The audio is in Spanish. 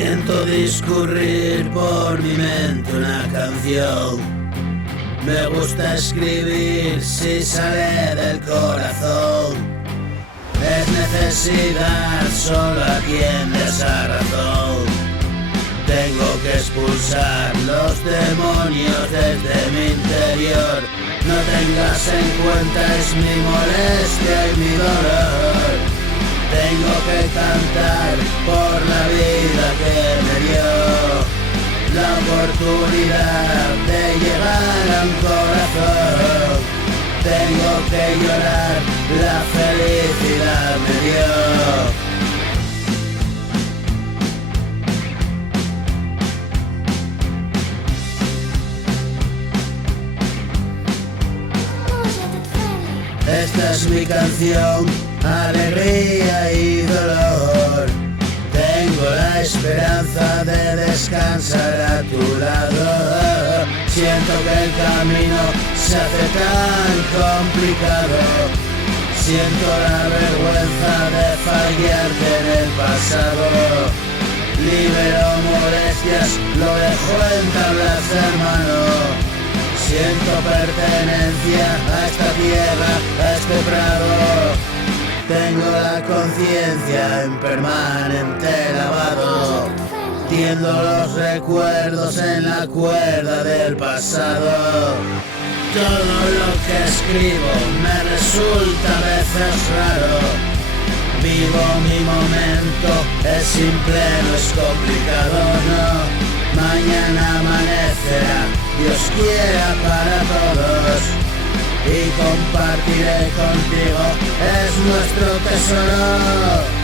Siento discurrir por mi mente una canción. Me gusta escribir si sale del corazón. Es necesidad, solo atiende esa razón. Tengo que expulsar los demonios desde mi interior. No tengas en cuenta, es mi molestia y mi dolor. Tengo que cantar por la vida que me dio la oportunidad de llegar a un corazón. Tengo que llorar, la felicidad me dio. Esta es mi canción, alegría y dolor. Tengo la esperanza de descansar a tu lado. Siento que el camino se hace tan complicado. Siento la vergüenza de fallarte en el pasado. Libero molestias, lo dejo en tablas de mano. Siento pertenencia a esta tierra, a este prado. Tengo la conciencia en permanente lavado. Tiendo los recuerdos en la cuerda del pasado. Todo lo que escribo me resulta a veces raro. Vivo mi momento, es simple, no es complicado, no. Mañana amanecerá, Dios quiera para todos, y compartiré contigo, es nuestro tesoro.